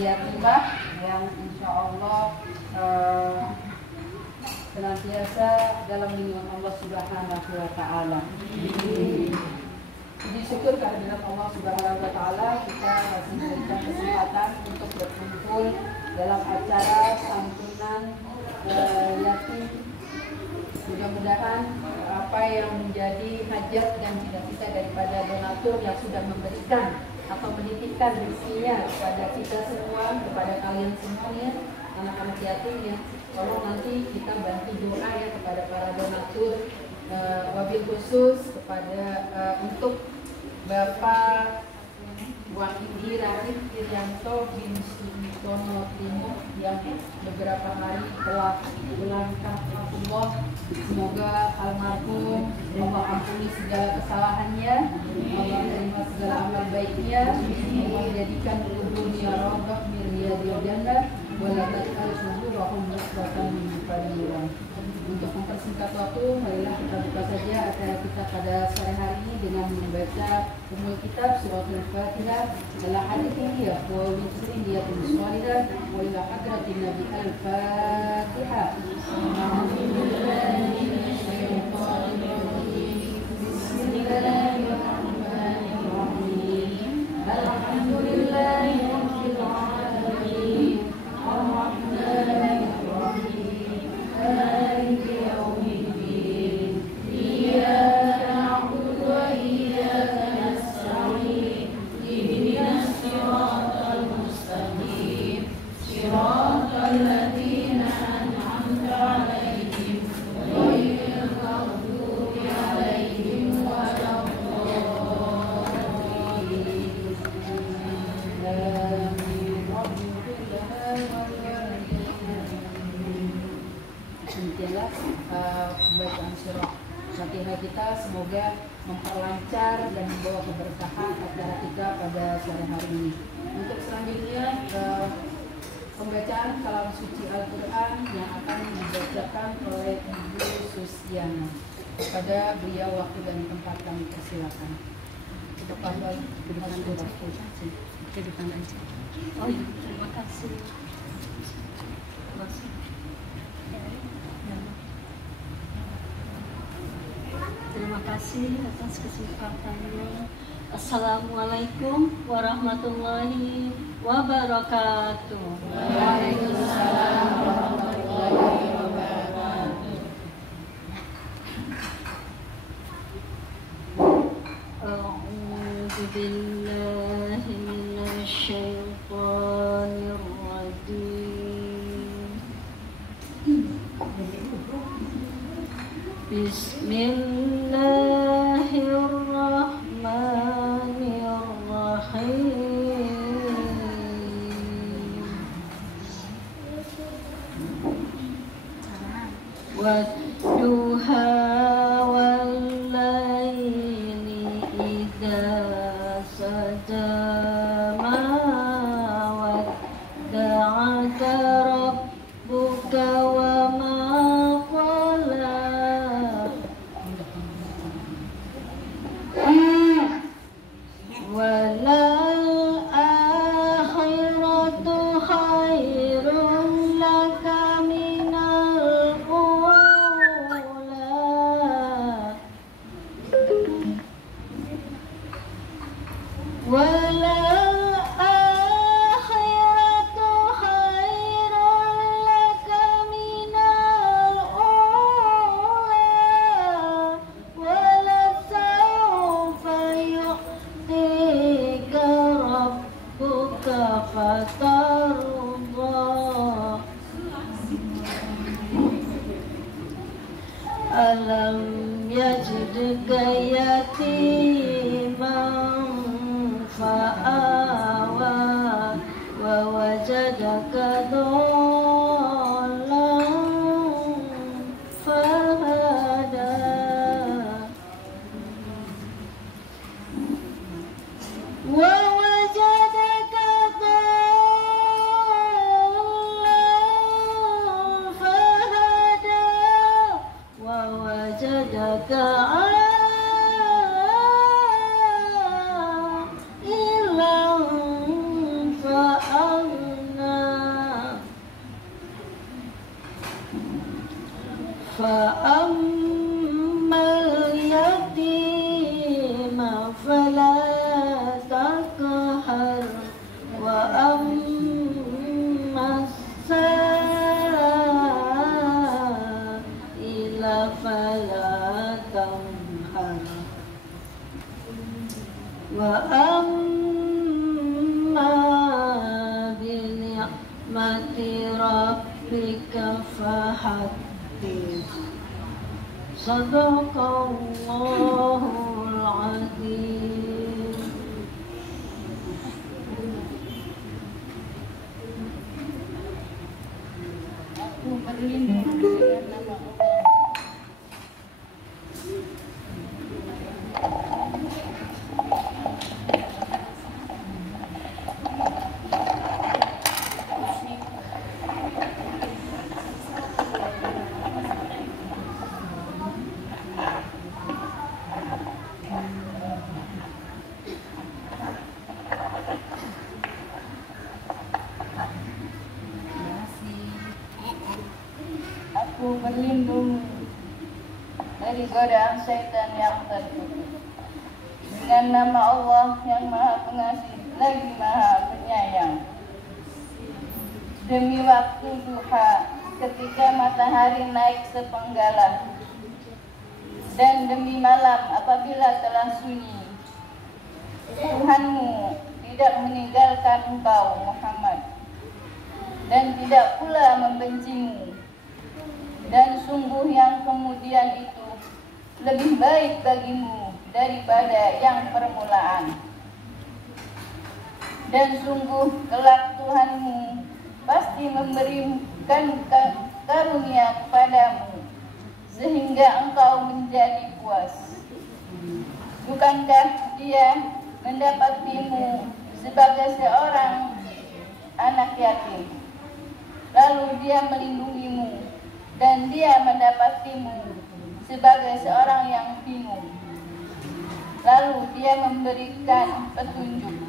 Yatimah yang insya Allah senantiasa dalam lindungan Allah Subhanahu wa Ta'ala. Jadi syukur kehadiran Allah Subhanahu wa Ta'ala, kita masih diberikan kesempatan untuk berkumpul dalam acara santunan yatim. Mudah-mudahan apa yang menjadi hajat dan cita-cita daripada donatur yang sudah memberikan atau menitipkan rezekinya kepada kita semua, kepada kalian semuanya, anak-anak yatim ya, tolong nanti kita bantu doa ya kepada para donatur, wabil khusus kepada untuk Bapak Wahidi Rahim Irianto bin Sutono Timur yang beberapa hari telah melangkah Allah. Semoga almarhum Allah ampuni segala kesalahannya, Allah terima segala amal baiknya, Allah jadikan kuburnya rawdah min riyadil jannah wa la taj'al quburahum masratan min fadilan. Untuk mempersingkat waktu, marilah kita buka saja acara kita pada sore hari ini dengan membaca umul kitab suratul Fatihah. Adalah hadits ini ya, wa min niyatin shalidah wa ila hadratin Nabi al-Fatihah. Pembacaan surah Fatihah kita semoga memperlancar dan membawa keberkahan acara kita pada sore hari ini. Untuk selanjutnya pembacaan kalam suci Al-Quran yang akan dibacakan oleh Ibu Susiana. Kepada beliau waktu dan tempat kami persilakan. Kita panggil ke depan aja. Ke depan aja. Oh iya, terima kasih. Terima kasih atas kesempatannya. Assalamualaikum warahmatullahi wabarakatuh. Waalaikumsalam warahmatullahi wabarakatuh. A'udzu billahi minasy syaithanir rajim. Bismillahirrahmanirrahim. Wadduha wal laili idza saja ma wadda'aka rabbuka wa ma qala. Walal akhiratu khairun laka minal ula. Walal akhiratu khairun laka minal ula. Walasawfa yu'tika rabbuka fatarda. Alam yajidka yatiman fa'awa wa wajadaka dhallan fahada. Wa wajadaka dhallan fahada wa wajadaka ilan fa'awa. فأما اليتيم فلا تقهر وأما السائل فلا تنهر وأما بنعمة ربك فحدث صدق الله العظيم. Aku berlindung dengan nama Allah. Aku berlindung dari godaan setan yang terkutuk dengan nama Allah yang Maha Pengasih lagi Maha Penyayang. Demi waktu duha ketika matahari naik sepenggalan, dan demi malam apabila telah sunyi, Tuhanmu tidak meninggalkan engkau Muhammad dan tidak pula membencimu. Dan sungguh yang kemudian itu lebih baik bagimu daripada yang permulaan. Dan sungguh kelak Tuhanmu pasti memberikan karunia kepadamu sehingga engkau menjadi puas. Bukankah Dia mendapatimu sebagai seorang anak yatim, lalu Dia melindungimu, dan Dia mendapatimu sebagai seorang yang bingung, lalu Dia memberikan petunjuk,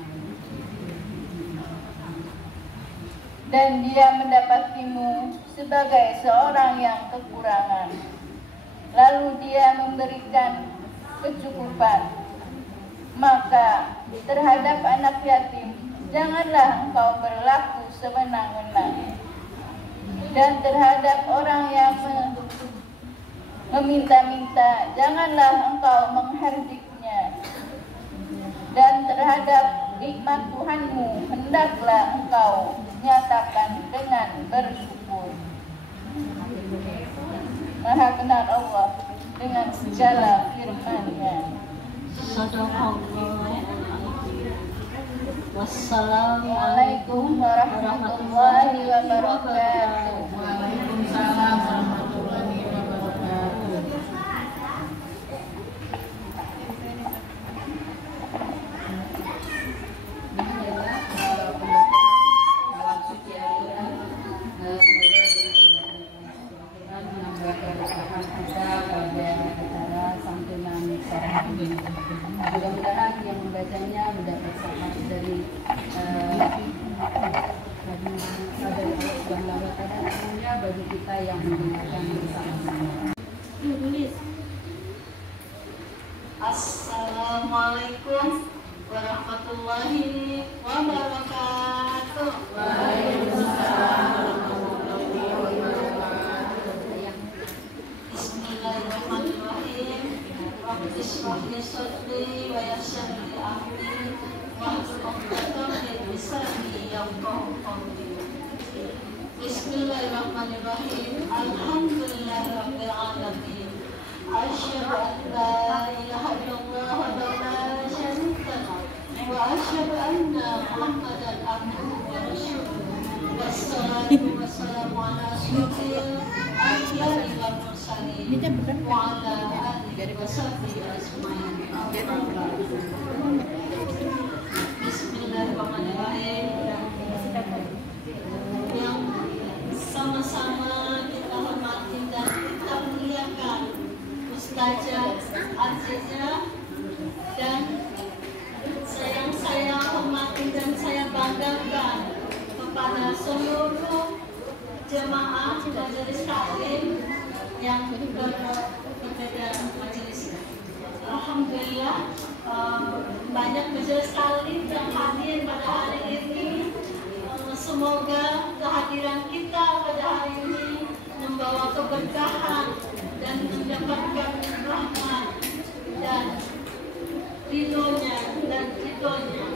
dan Dia mendapatimu sebagai seorang yang kekurangan, lalu Dia memberikan kecukupan. Maka terhadap anak yatim janganlah engkau berlaku sewenang-wenang, dan terhadap orang yang meminta-minta janganlah engkau menghardiknya, dan terhadap nikmat Tuhanmu hendaklah engkau nyatakan dengan bersyukur. Maha benar Allah dengan segala firman-Nya. Sadaqallah. Wassalamualaikum warahmatullahi wabarakatuh. Waalaikumsalam warahmatullahi wabarakatuh. Malam suci Al-Quran, semoga dengan menambah keberkahan kita pada acara santunan sore ini. Mudah-mudahan yang membacanya mendapat syafaat dari Allah Subhanahu wa Ta'ala, tentunya bagi kita yang mendengarkan bersama-sama. Assalamualaikum warahmatullahi wabarakatuh. Bismillahirrahmanirrahim. Rabbi shrah li sadri wa yassir li amri wahlul 'uqdatam min lisani yafqahu qawli. Bismillahirrahmanirrahim. Alhamdulillahirabbil alamin. Asyhadu an la ilaha illallah wa la syarika lahu wa asyhadu anna Muhammadan abduhu wa rasuluh. Wassalatu wassalamu ala asyrofil anbiya'i wal mursalin wa ala alihi wa sahbihi ajmain. Bismillahirrahmanirrahim. Yang sama-sama kita hormati dan kita muliakan Ustazah Azizah, dan yang saya hormati dan saya banggakan kepada seluruh jemaah majelis taklim yang berbeda majelis. Alhamdulillah banyak majelis taklim yang hadir pada hari ini. Semoga kehadiran kita pada hari ini membawa keberkahan dan mendapatkan rahmat dan ridhonya dan ridhonya.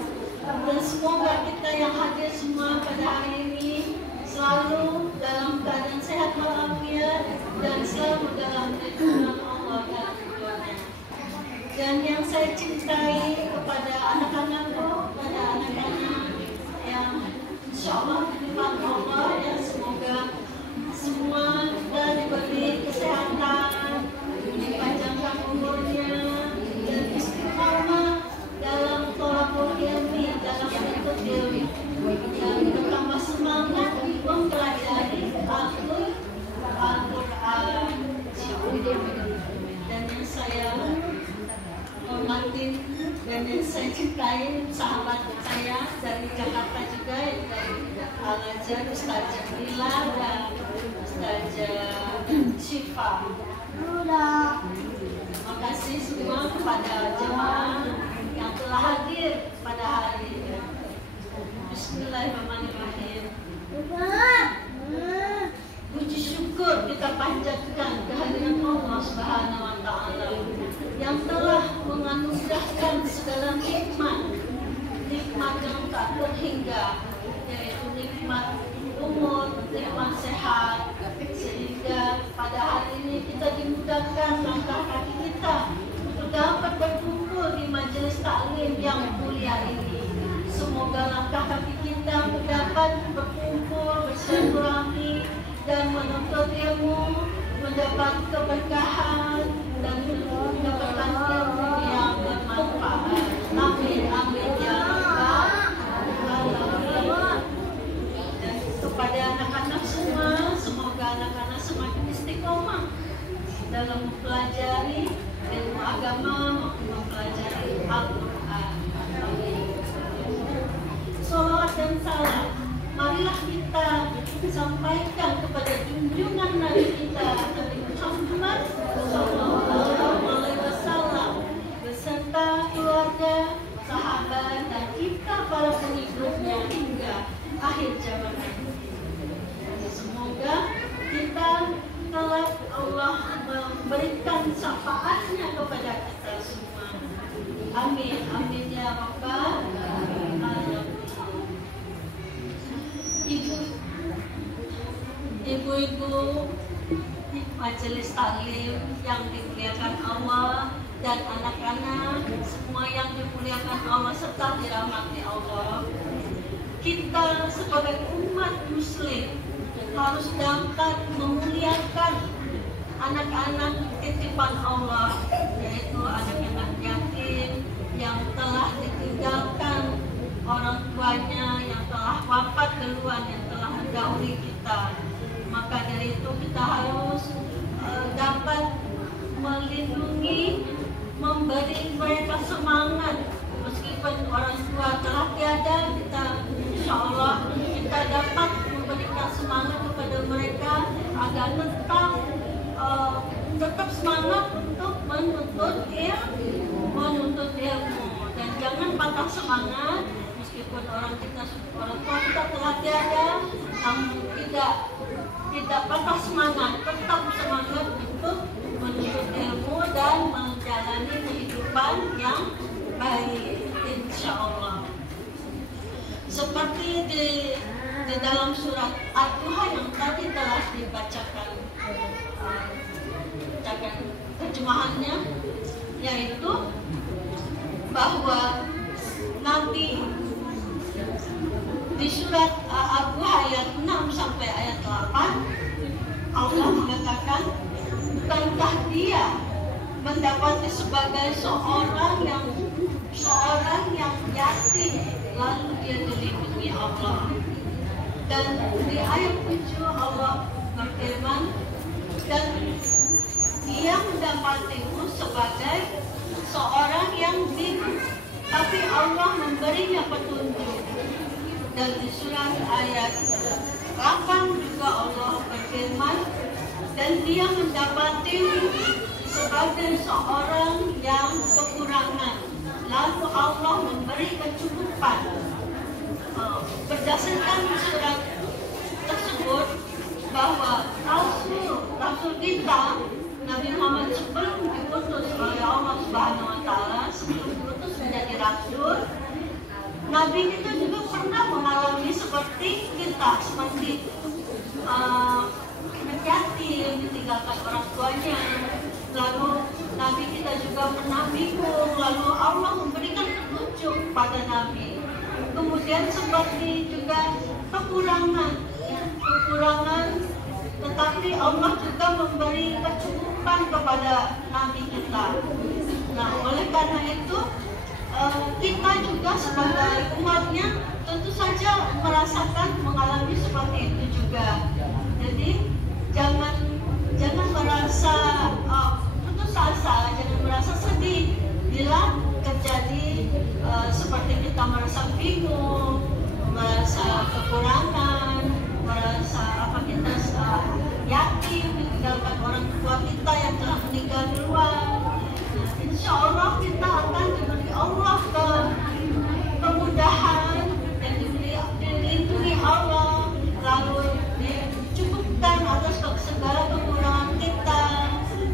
Dan semoga kita yang hadir semua pada hari ini selalu dalam keadaan sehat walafiat dan selalu dalam lindungan Allah dan ridhonya. Dan yang saya cintai kepada anak-anakku, pada anak-anak yang insyaallah firman Allah, yang semoga semua kita diberi kesehatan, dipanjangkan umurnya, dan istiqamah dalam thalabul ilmi, dalam menuntut ilmu, dan bertambah semangat mempelajari Al-Quran. Dan yang saya hormati dan yang saya cintai, sahabat saya dari Jakarta juga, dari Al-Azhar, Ustazah Lila dan Ustazah Syifa. Terima kasih semua kepada jemaah yang telah hadir pada hari ini. Bismillahirrahmanirrahim. Puji syukur kita panjatkan kehadiran Allah Subhanahu wa Ta'ala yang telah menganugerahkan segala nikmat yang tak terhingga, yaitu nikmat umur, nikmat sehat, sehingga pada hari ini kita dimudahkan langkah kaki kita untuk dapat berkumpul di majelis taklim yang mulia ini. Semoga langkah kaki kita dapat berkumpul, bersilaturahmi dan menuntut ilmu, mendapat keberkahan dan mendapatkan ilmu yang bermanfaat. Amin, amin ya rabbal alamin. Dan kepada anak-anak semua, semoga anak-anak semakin istiqomah dalam mempelajari ilmu agama maupun mempelajari Al-Quran. Amin. Salawat dan salam marilah kita sampaikan kepada junjungan Nabi kita, Nabi Muhammad SAW, beserta keluarga, sahabat, dan kita para pengikutnya hingga akhir zaman. Semoga kita kelak Allah memberikan syafaatnya kepada kita semua. Amin, amin ya rabbal alamin. Ibu-ibu majelis taklim yang dimuliakan Allah, dan anak-anak semua yang dimuliakan Allah serta dirahmati Allah, kita sebagai umat muslim harus dapat memuliakan anak-anak titipan Allah, yaitu anak-anak yatim yang telah ditinggalkan orang tuanya, yang telah wafat duluan, yang telah mendahului kita. Maka dari itu kita harus dapat melindungi, memberi mereka semangat. Meskipun orang tua telah tiada, kita insya Allah kita dapat memberikan semangat kepada mereka agar tetap semangat untuk menuntut ilmu, dan jangan patah semangat. Meskipun orang tua kita telah tiada, namun tidak patah semangat, tetap semangat untuk menuntut ilmu dan menjalani kehidupan yang baik, insya Allah. Seperti di dalam surat Ad-Duha yang tadi telah dibacakan terjemahannya, yaitu bahwa nanti di surat Ad-Duha ayat 6 sampai ayat 8 Allah mengatakan, bukankah dia mendapati sebagai seorang yang yatim lalu dia dilindungi Allah. Dan di ayat 7 Allah berfirman, dan dia mendapatimu sebagai seorang yang bingung, tapi Allah memberinya petunjuk. Dan di surat ayat 8 juga Allah berfirman, dan dia mendapati sebagai seorang yang kekurangan. Lalu Allah memberi kecukupan. Berdasarkan surat tersebut bahwa Rasul kita Nabi Muhammad sebelum diutus oleh Allah Subhanahu Wa Taala, sebelum diutus menjadi Rasul, Nabi kita juga pernah mengalami seperti kita, seperti anak yatim ditinggalkan orang tuanya. Lalu Nabi kita juga pernah bingung, lalu Allah memberikan petunjuk pada Nabi. Kemudian seperti juga kekurangan, tetapi Allah juga memberi kecukupan kepada Nabi kita. Nah, oleh karena itu kita juga sebagai umatnya tentu saja mengalami seperti itu juga. Jadi jangan merasa putus asa, jangan merasa sedih bila terjadi seperti kita merasa bingung, merasa kekurangan, merasa kita yatim ditinggalkan orang tua kita yang telah meninggal duluan. Insya Allah kita akan diberi Allah kemudahan dan dilindungi Allah, lalu dicukupkan atas segala kekurangan kita.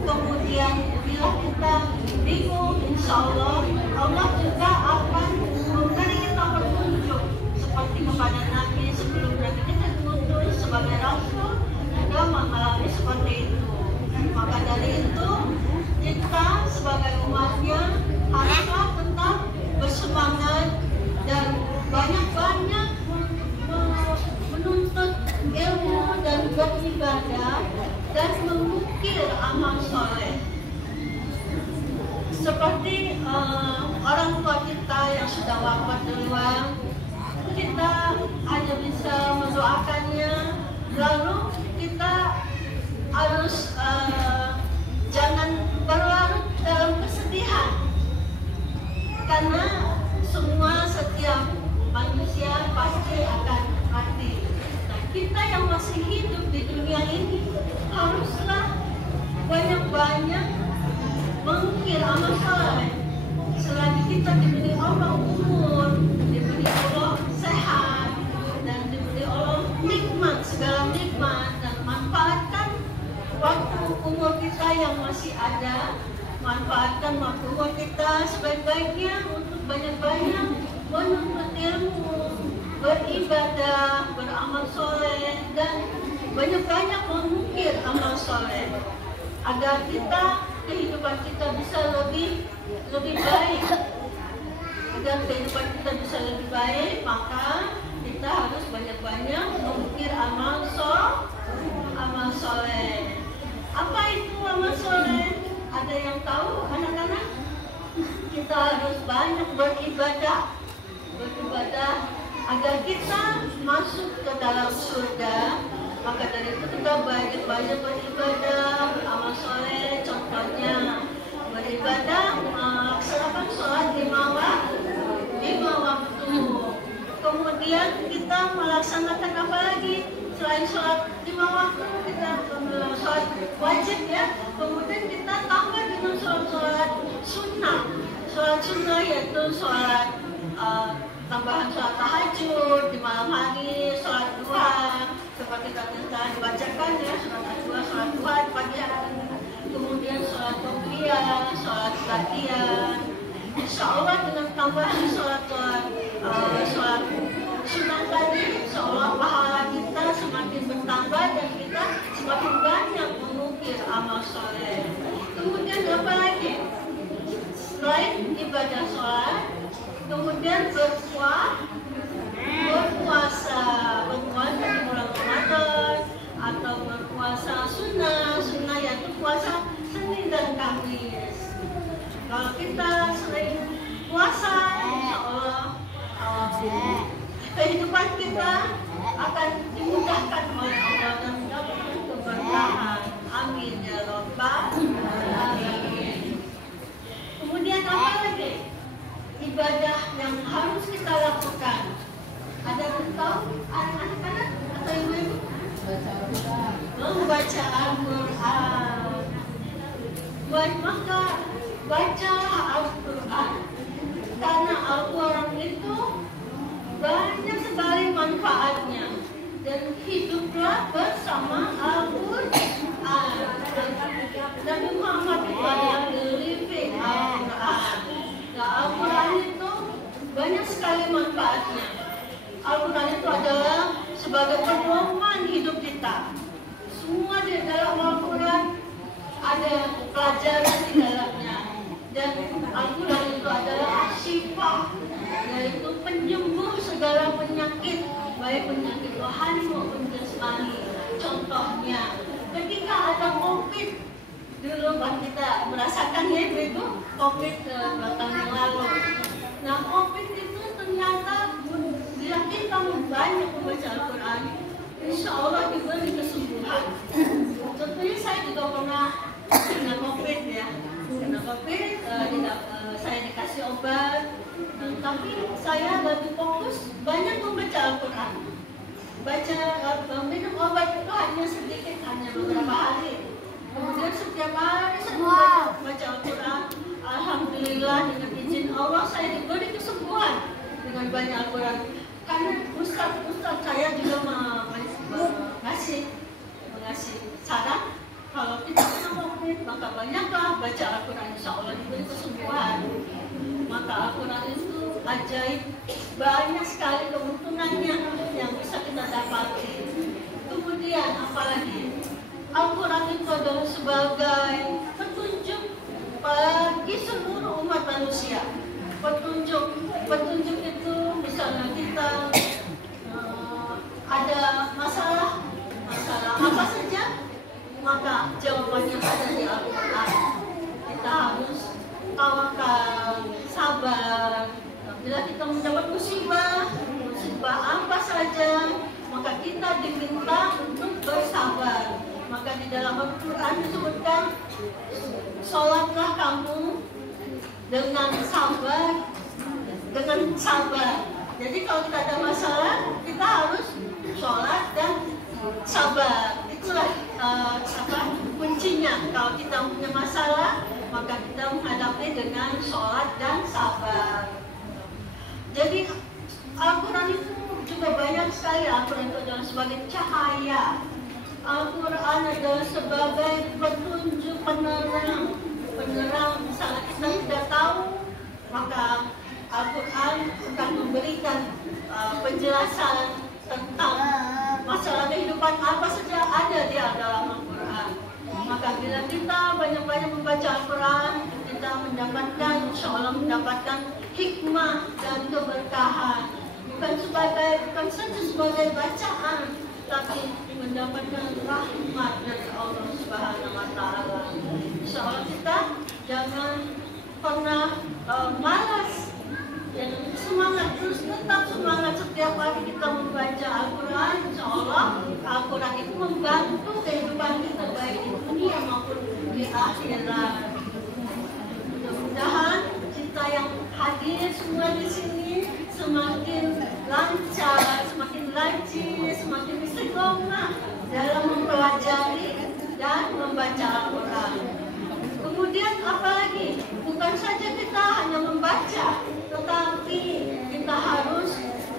Kemudian bila kita bingung, insya Allah juga akan memberi kita petunjuk seperti kepada Nabi sebelum Nabi kita diutus sebagai Rasul juga mengalami seperti itu. Maka dari itu kita sebagai umatnya haruslah tetap bersemangat dan banyak-banyak menuntut ilmu dan beribadah dan mengukir amal soleh. Seperti orang tua kita yang sudah wafat duluan, kita hanya bisa mendoakannya, lalu kita harus jangan berlarut dalam kesedihan, karena setiap manusia pasti akan mati. Nah, kita yang masih hidup di dunia ini haruslah banyak-banyak mengukir amal soleh. Selagi kita diberi Allah umur, diberi Allah sehat, dan diberi Allah nikmat, segala nikmat, dan manfaatkan waktu umur kita yang masih ada, manfaatkan waktu umur kita sebaik-baiknya untuk banyak-banyak menuntut ilmu, beribadah, beramal soleh, dan banyak-banyak mengukir amal soleh agar kehidupan kita bisa lebih baik. Agar kehidupan kita bisa lebih baik, maka kita harus banyak-banyak mengukir amal soleh. Apa itu amal soleh? Ada yang tahu, anak-anak? Kita harus banyak beribadah agar kita masuk ke dalam surga. Maka dari itu kita banyak-banyak beribadah, beramal soleh. Contohnya beribadah, melaksanakan sholat 5 waktu. Kemudian kita melaksanakan apa lagi? Selain sholat 5 waktu, kita sholat wajib ya. Kemudian kita tambah dengan sholat sunnah. Sholat sunnah yaitu sholat tambahan sholat tahajud di malam hari, sholat duha seperti tadi telah dibacakan ya, sholat duha di pagi hari. Kemudian sholat qobliyah, sholat ba'diyah. Insya Allah dengan tambahan sholat sunnah tadi, insya Allah pahala kita semakin bertambah dan kita semakin banyak mengukir amal soleh. Kemudian apa lagi? Selain ibadah sholat, kemudian berpuasa di bulan Ramadan, atau berpuasa sunnah yaitu puasa Senin dan Kamis. Kalau kita sering puasa, insya Allah membaca Al-Quran. Maka bacalah Al-Quran, karena Al-Quran itu banyak sekali manfaatnya, dan hiduplah bersama Al-Quran. Nabi Muhammad itu adalah pelipik Al-Quran. Nah, Al-Quran itu banyak sekali manfaatnya. Al-Quran itu adalah sebagai pedoman hidup kita. Semua di dalam Al-Quran ada pelajaran di dalamnya. Dan Al-Quran itu adalah syifa, yaitu penyembuh segala penyakit, baik penyakit rohani maupun jasmani. Contohnya, ketika ada COVID, dulu kita merasakan ya itu COVID 2 tahun yang lalu. Nah, COVID itu ternyata bila kita banyak membaca Al-Quran, insya Allah diberi kesembuhan. Tentunya saya juga pernah kena COVID ya. Kena COVID, saya dikasih obat, tapi saya lebih fokus banyak membaca Al-Quran. Minum obat itu hanya sedikit, hanya beberapa hari. Kemudian setiap hari saya membaca Al-Quran. Alhamdulillah dengan izin Allah saya diberi kesembuhan dengan banyak Al-Quran. Karena ustaz saya juga mengasih saran, kalau kita kena COVID maka banyaklah baca Al-Quran, insya Allah diberi kesembuhan. Maka Al-Quran itu ajaib, banyak sekali keuntungannya yang bisa kita dapati. Kemudian apalagi Al-Quran itu adalah sebagai petunjuk bagi seluruh umat manusia. Petunjuk itu misalnya kita ada masalah apa saja, maka jawabannya ada di Al-Quran. Kita harus tawakal, sabar. Bila kita mendapat musibah apa saja, maka kita diminta untuk bersabar. Maka di dalam Al-Quran disebutkan, sholatlah kamu dengan sabar. Jadi kalau kita ada masalah, kita harus sholat dan sabar. Itulah kuncinya. Kalau kita punya masalah, maka kita menghadapi dengan sholat dan sabar. Jadi Al-Quran itu juga banyak sekali. Al-Quran itu adalah sebagai cahaya. Al-Quran adalah sebagai petunjuk penerang. Misalnya kita tidak tahu, maka Al-Quran akan memberikan penjelasan tentang masalah kehidupan apa saja ada di dalam Al-Quran. Maka bila kita banyak-banyak membaca Al-Quran, kita mendapatkan, insya Allah mendapatkan hikmah dan keberkahan. Bukan saja sebagai bacaan, tapi mendapatkan rahmat dari Allah Subhanahu wa Ta'ala. Insya Allah kita jangan pernah malas, dan semangat, terus tetap semangat setiap hari kita membaca Al-Quran. Insya Allah Al-Quran itu membantu kehidupan kita baik di dunia maupun di akhirat. Mudah-mudahan kita yang hadir semua di sini semakin lancar, semakin rajin, semakin istiqomah dalam mempelajari dan membaca Al-Quran. Kemudian apalagi, bukan saja kita hanya membaca, tetapi kita harus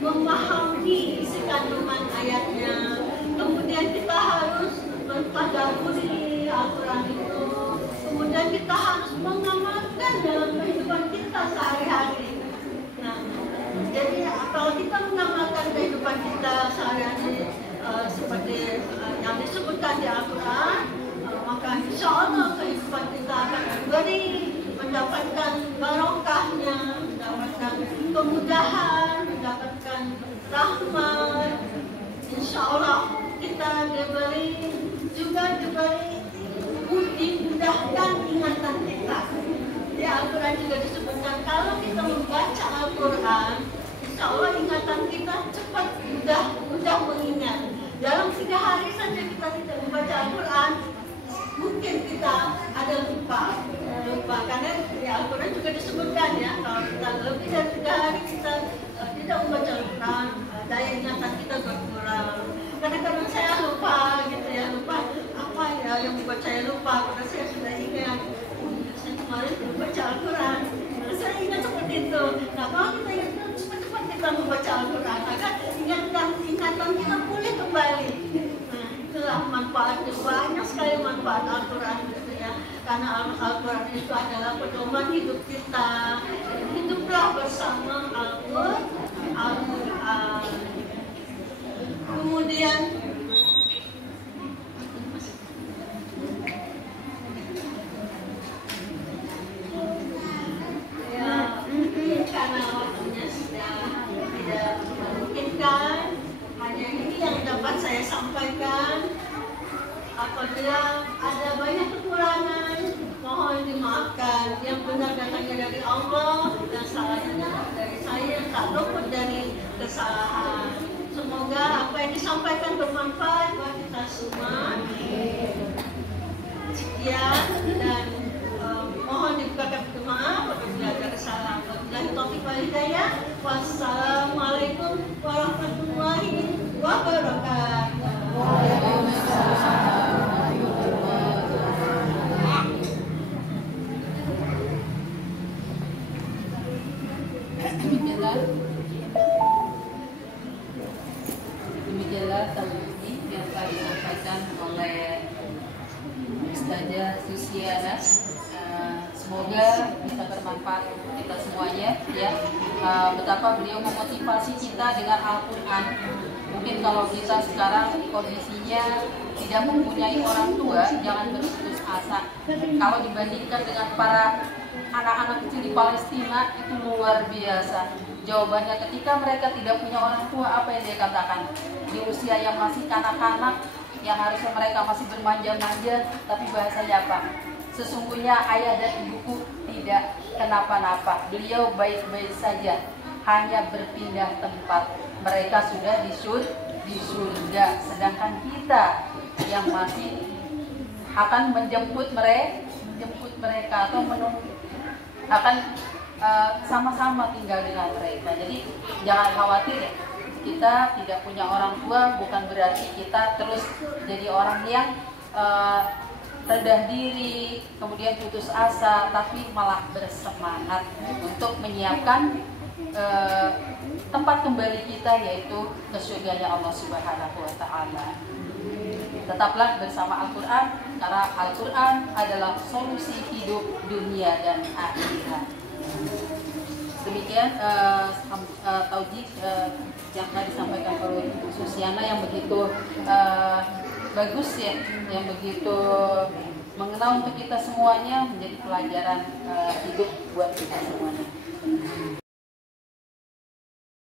memahami isi kandungan ayatnya. Kemudian kita harus bertadabburi Al-Quran itu. Kemudian kita harus mengamalkan dalam kehidupan kita sehari-hari. Nah, jadi kalau kita mengamalkan kehidupan kita sehari-hari seperti yang disebutkan di Al-Quran, maka insya Allah kehidupan kita akan mendapatkan barokahnya, mendapatkan kemudahan, mendapatkan rahmat. Insya Allah kita dimudahkan ingatan kita. Di Al-Quran juga disebutkan kalau kita membaca Al-Quran, insya Allah ingatan kita cepat mudah mengingat. Dalam 3 hari saja kita tidak membaca Al-Quran, mungkin kita ada lupa karena di Al-Quran juga disebutkan ya, kalau kita lebih dari 3 hari kita tidak membaca Al-Quran, daya ingatan kita berkurang. Kadang-kadang saya lupa gitu ya, lupa apa gitu. Nah kalau kita itu cepat-cepat kita membaca Al-Quran, maka ingatan kita pulih kembali. Nah itulah manfaatnya, banyak sekali manfaat Al-Quran gitu ya. Karena Al-Quran itu adalah pedoman hidup kita. Hiduplah bersama Al-Quran. Kemudian karena waktunya sudah tidak memungkinkan, hanya ini yang dapat saya sampaikan. Apabila ada banyak kekurangan, mohon dimaafkan. Yang benar datangnya dari Allah dan salahnya dari saya, tak luput dari kesalahan. Semoga apa yang disampaikan bermanfaat buat kita semua. Sekian dan mohon dibukakan pintu maaf apabila ada kesalahan. Wabillahi taufiq wal hidayah. Wassalamualaikum warahmatullahi wabarakatuh. Demikianlah tauhid yang telah disampaikan oleh Ustazah Susiana. Semoga bisa bermanfaat untuk kita semuanya ya. Betapa beliau memotivasi kita dengan Al-Quran. Mungkin kalau kita sekarang kondisinya tidak mempunyai orang tua, jangan berputus asa. Kalau dibandingkan dengan para anak-anak kecil di Palestina, itu luar biasa. Jawabannya ketika mereka tidak punya orang tua, apa yang dia katakan? Di usia yang masih kanak-kanak, yang harusnya mereka masih bermanja-manja, tapi bahasanya apa? Sesungguhnya ayah dan ibuku tidak kenapa-napa. Beliau baik-baik saja, hanya berpindah tempat. Mereka sudah di surga, sedangkan kita yang masih akan menjemput mereka atau akan sama-sama tinggal dengan mereka. Jadi jangan khawatir ya. Kita tidak punya orang tua bukan berarti kita terus jadi orang yang rendah diri, kemudian putus asa, tapi malah bersemangat untuk menyiapkan tempat kembali kita, yaitu ke surganya Allah Subhanahu wa Ta'ala. Tetaplah bersama Al-Quran, karena Al-Quran adalah solusi hidup dunia dan akhirat. Demikian taujih yang telah disampaikan oleh Ibu Susiana yang begitu bagus ya, yang begitu mengenal untuk kita semuanya, menjadi pelajaran hidup buat kita semuanya.